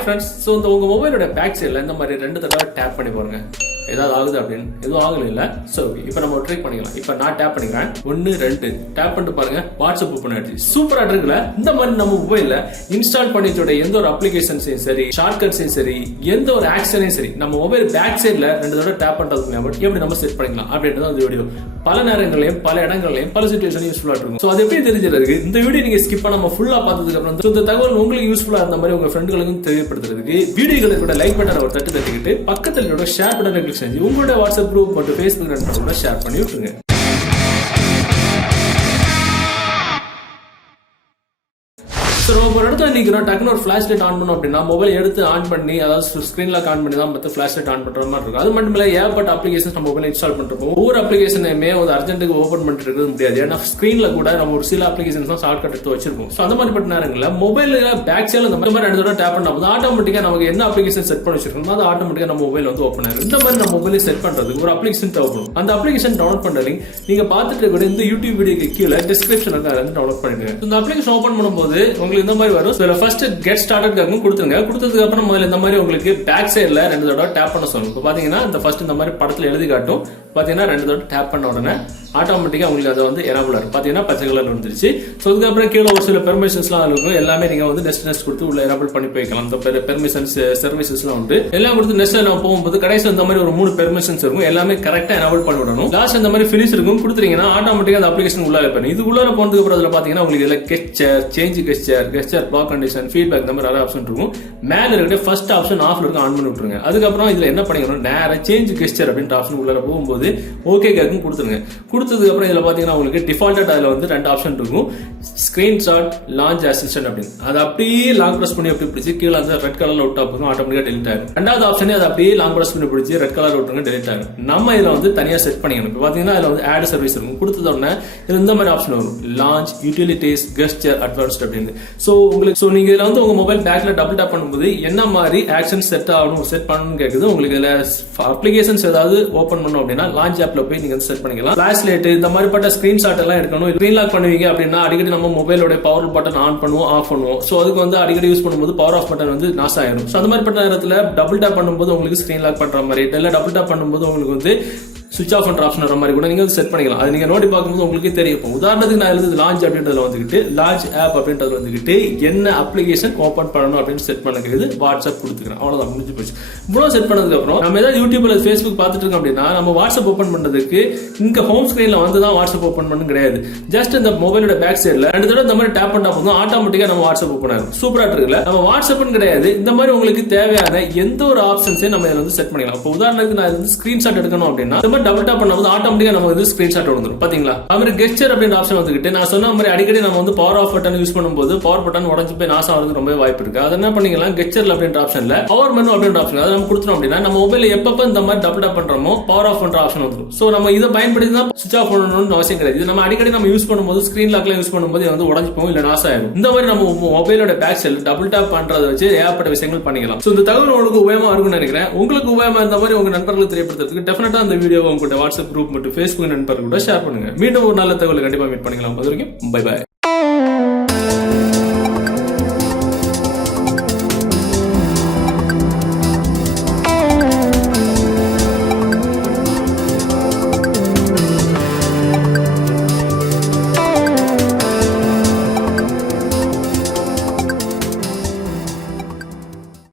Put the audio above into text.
Hi friends. So இந்த உங்கள் மொபைலோட பேக் சைடில் இந்த மாதிரி 2 தடவை டேப் பண்ணி பாருங்க. ஏதாவது ஆகுது அப்படின்னு எதுவும் ஆகல இல்லை. ஸோ இப்போ நம்ம ட்ரை பண்ணிக்கலாம். இப்போ நான் டேப் பண்ணிக்கிறேன். 1 2 டேப் பண்ணிட்டு பாருங்க. வாட்ஸ்அப் ஓப்பன் ஆயிடுச்சு. சூப்பரா இருக்குல்ல? இந்த மாதிரி நம்ம மொபைலில் இன்ஸ்டால் பண்ணிச்சோட எந்த ஒரு அப்ளிகேஷன்ஸையும் சரி, ஷார்ட்கட்ஸையும் சரி, எந்த ஒரு ஆக்ஷனையும் சரி, நம்ம மொபைல் பேக் சைடில் 2 தடவை டேப் பண்ணுறதுக்கு எப்படி நம்ம செட் பண்ணிக்கலாம் அப்படின்றது அந்த வீடியோ. பல நேரங்களையும் பல இடங்களையும் பல சிச்சுவேஷன் யூஸ்ஃபுல்லா இருக்கும். ஸோ அது எப்படி தெரிஞ்சிருக்கு இந்த வீடியோ நீங்க ஸ்கிப் பண்ணாம ஃபுல்லா பார்த்ததுக்கு அப்புறம் இந்த தகவல் உங்களுக்கு யூஸ்ஃபுல்லா இருந்த மாதிரி உங்க ஃப்ரெண்டுகளுக்கும் தெரியப்படுத்துறதுக்கு வீடியோகளை கூட லைக் பட்டனை ஒரு தட்டு தட்டிக்கிட்டு பக்கத்துல ஷேர் பட்டனை கிளிக் செஞ்சு உங்களோட வாட்ஸ்அப் குரூப் மற்றும் ஃபேஸ்புக் நண்பர்களோட ஷேர் பண்ணி விட்டுருங்க. ஒரு இடத்துல நிக்கிறோம், டக்குனு ஒரு ஃபிளாஷ் லைட் ஆன் பண்ணோம் அப்படின்னா மொபைல் எடுத்து ஆன் பண்ணி, அதாவது ஸ்கிரீன் லாக் ஆன் பண்ணி தான் மற்ற ஃபிளாஷ் லைட் ஆன் பண்ற மாதிரி இருக்கும். அது மட்டும் இல்ல, ஏகப்பட்ட அப்ளிகேஷன் நம்ம மொபைல் இன்ஸ்டால் பண்றோம். ஒவ்வொரு அப்ளிகேஷனையுமே ஒரு அர்ஜென்ட்டுக்கு ஓபன் பண்ணிட்டு இருக்கிறது முடியாது. ஏன்னா ஸ்கிரீன்ல கூட நம்ம ஒரு சில அப்ளிகேஷன்ஸ் தான் ஷார்ட் கட் எடுத்து வச்சிருப்போம். ஸோ அந்த மாதிரிப்பட்ட நேரங்களில் மொபைல பேக் சைடில் இந்த மாதிரி 2 தடவை டேப் பண்ணா போது ஆட்டோமேட்டிக்கா நமக்கு என்ன அப்ளிகேஷன் செட் பண்ணி வச்சிருக்கோம் அது ஆட்டோமேட்டிக்கா நம்ம மொபைல் வந்து ஓப்பன் ஆயிடும். இந்த மாதிரி நம்ம மொபைலை செட் பண்றதுக்கு ஒரு அப்ளிகேஷன் தேவைப்படும். அந்த அப்ளிகேஷன் டவுன்லோட் பண்ற லிங்க் நீங்க பார்த்துட்டு இருக்க இந்த யூடியூப் வீடியோக்கு கீழே டிஸ்கிரிப்ஷன் வந்து டவுன்லோட் பண்ணிடுங்க. இந்த அப்ளிகேஷன் ஓபன் பண்ணும்போது உங்களுக்கு இந்த மாதிரி வரும். ஃபர்ஸ்ட் கெட் ஸ்டார்டட் கொடுத்துருங்க. கொடுத்ததுக்கு அப்புறம் முதல்ல இந்த மாதிரி உங்களுக்கு பேக் சைடுல 2 தடவை டேப் பண்ண சொல்லுங்க. இப்போ பாத்தீங்கன்னா இந்த ஃபர்ஸ்ட் இந்த மாதிரி படத்துல எழுதி காட்டும். பாத்தீங்கன்னா 2 தடவை டேப் பண்ண உடனே ஆட்டோமேட்டிக்கா உங்களுக்கு அதை வந்து எனேபிள் ஆகும். பாத்தீங்கன்னா பச்சை கலர்ல வந்துருச்சு. ஸோ அதுக்கப்புறம் கீழே ஒரு சில பெர்மிஷன்ஸ்லாம் இருக்கும். எல்லாமே நீங்க வந்து நெக்ஸ்ட் கொடுத்து உள்ள எனேபிள் பண்ணி போய்க்கலாம். இந்த பெர்மிஷன்ஸ் சர்வீசஸ்லாம் உண்டு. எல்லாம் கொடுத்து நெக்ஸ்ட் நம்ம போகும்போது கடைசி இந்த மாதிரி ஒரு 3 பெர்மிஷன்ஸ் இருக்கும். எல்லாமே கரெக்டா எனேபிள் பண்ணி விடணும். லாஸ்ட் இந்த மாதிரி ஃபினிஷ் இருக்கும். கொடுத்துறீங்கன்னா ஆட்டோமேட்டிக்கா அந்த அப்ளிகேஷன் உள்ள இருப்பேன். இது உள்ள போனதுக்கு அப்புறம் அதுல பாத்தீங்கன்னா உங்களுக்கு இதுல gesture, change gesture, block condition, feedback இந்த மாதிரி ஆப்ஷன் இருக்கும். மேல இருக்க ஃபர்ஸ்ட் ஆப்ஷன் ஆஃப்ல இருக்கு, ஆன் பண்ணி விட்டுருங்க. அதுக்கப்புறம் இதுல என்ன பண்ணிக்கணும், நேரா சேஞ்ச் கெஸ்டர் அப்படின்ற ஆப்ஷன் உள்ள போகும்போது ஓகே கேக்கும் கொடுத்துருங்க. கொடுத்ததுக்கு அப்புறம் இதுல பாத்தீங்கன்னா உங்களுக்கு டிஃபால்ட்டா அதுல வந்து 2 ஆப்ஷன் இருக்கும். ஸ்கிரீன்ஷாட், லான்ச் அசிஸ்டன்ட் அப்படின்னு. அது அப்படியே லாங் பிரஸ் பண்ணி அப்படி பிடிச்சி கீழே அந்த ரெட் கலர்ல விட்டா போதும் ஆட்டோமேட்டிக்கா டெலிட் ஆகும். 2வது ஆப்ஷனே அது அப்படியே லாங் பிரஸ் பண்ணி பிடிச்சி ரெட் கலர் விட்டுருங்க, டெலிட் ஆகும். நம்ம இதுல வந்து தனியா செட் பண்ணிக்கணும். இப்போ பாத்தீங்கன்னா இதுல வந்து ஆட் சர்வீஸ் இருக்கும். கொடுத்தத உடனே இந்த மாதிரி ஆப்ஷன் வரும், லான்ச், யூட்டிலிட்டிஸ், கெஸ்டர், அட்வான்ஸ்ட் அப்படின்னு. சோ உங்களுக்கு நீங்க இதுல வந்து உங்க மொபைல் பேக்ல டபுள் டேப் பண்ணும்போது என்ன மாதிரி ஆக்ஷன் செட் ஆகணும், செட் பண்ணணும்னு கேக்குது. உங்களுக்கு இதுல அப்ளிகேஷன்ஸ் ஏதாவது ஓபன் பண்ணணும் அப்படின்னா லான்ச் ஆப்ல போய் நீங்க செட் பண்ணிக்கலாம். ஃபிளாஷ் லைட் இந்த மாதிரி பட்ட ஸ்கிரீன்ஷாட் எல்லாம் எடுக்கணும். ஸ்கிரீன் லாக் பண்ணுவீங்க அப்படின்னா அடிக்கடி நம்ம மொபைலோட பவர் பட்டன் ஆன் பண்ணுவோம், ஆஃப் பண்ணுவோம். சோ அதுக்கு வந்து அடிக்கடி யூஸ் பண்ணும்போது பவர் ஆஃப் பட்டன் வந்து நாஸ் ஆயிடும். சோ அந்த மாதிரி பட்ட நேரத்துல டபுள் டேப் பண்ணும்போது உங்களுக்கு ஸ்கிரீன் லாக் பண்ற மாதிரி, இல்ல டபுள் டேப் பண்ணும்போது உங்களுக்கு வந்து சுவிச் ஆஃப் பண்ற ஆப்ஷன் வர மாதிரி கூட நீங்க செட் பண்ணிக்கலாம். அது நீங்க நோட்டி பார்க்கும்போது உங்களுக்கு தெரியும். உதாரணத்துக்கு நான் எழுது லான்ச் அப்படின்றதுல வந்துகிட்டு லான்ச் ஆப் அப்படின்றது வந்துகிட்டு என்ன அப்ளிகேஷன் ஓபன் பண்ணணும் அப்படின்னு செட் பண்ணுறது வாட்ஸ்அப் கொடுத்துக்கிறேன். அவ்வளவுதான், முடிஞ்சு போச்சு. இவ்வளவு செட் பண்ணதுக்கு அப்புறம் நம்ம ஏதாவது யூடியூப்ல ஃபேஸ்புக் பார்த்துட்டு இருக்கோம் அப்படின்னா நம்ம வாட்ஸ்அப் ஓபன் பண்றதுக்கு இங்க ஹோம் ஸ்கிரீன்ல வந்து தான் வாட்ஸ்அப் ஓபன் பண்ணு கிடையாது. ஜஸ்ட் இந்த மொபைலோட பேக் சைடுல 2 தடவை இந்த மாதிரி டேப் பண்ணா போதும் ஆட்டோமேட்டிக்கா நம்ம வாட்ஸ்அப் ஓபன் ஆகும். சூப்பரா இருக்குல்ல? நம்ம வாட்ஸ்அப்னு கிடையாது, இந்த மாதிரி உங்களுக்கு தேவையான எந்த ஒரு ஆப்ஷன்ஸையும் நம்ம இதுல வந்து செட் பண்ணிக்கலாம். இப்போ உதாரணத்துக்கு நான் வந்து ஸ்கிரீன்ஷாட் எடுக்கணும் அப்படின்னா இந்த மாதிரி டபுள் டேப் பண்ணும்போது ஆட்டோமேட்டிக்கா நம்ம வந்து ஸ்கிரீன்ஷாட் வந்துரும். பாத்தீங்களா? அது கெஸ்டர் அப்படின்ற ஆப்ஷன் வந்துகிட்டு நான் சொன்ன மாதிரி அடிக்கடி நம்ம வந்து பவர் ஆஃப் பட்டன் யூஸ் பண்ணும்போது பவர் பட்டன் உடைஞ்சு போய் நாசம் ஆகிறது ரொம்ப வாய்ப்பு இருக்கு. அது என்ன பண்ணிக்கலாம், கெஸ்டர்ல அப்படின்ற ஆப்ஷன்ல பவர் மெனு அப்படின்ற ஆப்ஷன் அதை நம்ம கொடுத்தோம் அப்படின்னா நம்ம மொபைல்ல எப்பப்ப இந்த மாதிரி டபுள் டேப் பண்றோமோ பவர் ஆஃப் பண்ற ஆப்ஷன் வந்துரும். சோ நம்ம இதை பயன்படுத்தி தான் சுவிச் ஆஃப் பண்ணணும்னு அவசியம் கிடையாது. இது நம்ம அடிக்கடி நம்ம யூஸ் பண்ணும்போது ஸ்கிரீன் லாக்ல யூஸ் பண்ணும்போது வந்து உடைஞ்சு போகும், இல்ல நாசம் ஆயிடும். இந்த மாதிரி நம்ம மொபைலோட பேக் சைடு டபுள் டேப் பண்றதை வச்சு ஏகப்பட்ட விஷயங்கள் பண்ணிக்கலாம். சோ இந்த தகவல் உங்களுக்கு உபயோகமா இருக்கும்னு நினைக்கிறேன். உங்களுக்கு உபயோகமா இருந்த மாதிரி உங்க நண்பர்களுக்கு தெரியப்படுத்துறதுக்கு டெஃபினட்டா அந்த வீடியோ உங்களோட வாட்ஸ்அப் குரூப் மற்றும் ஃபேஸ்புக் நண்பர்கள் கூட ஷேர் பண்ணுங்க. மீண்டும் ஒரு நல்ல தகவலை கண்டிப்பா மீட் பண்ணிக்கலாம். அது வரைக்கும் பை பை.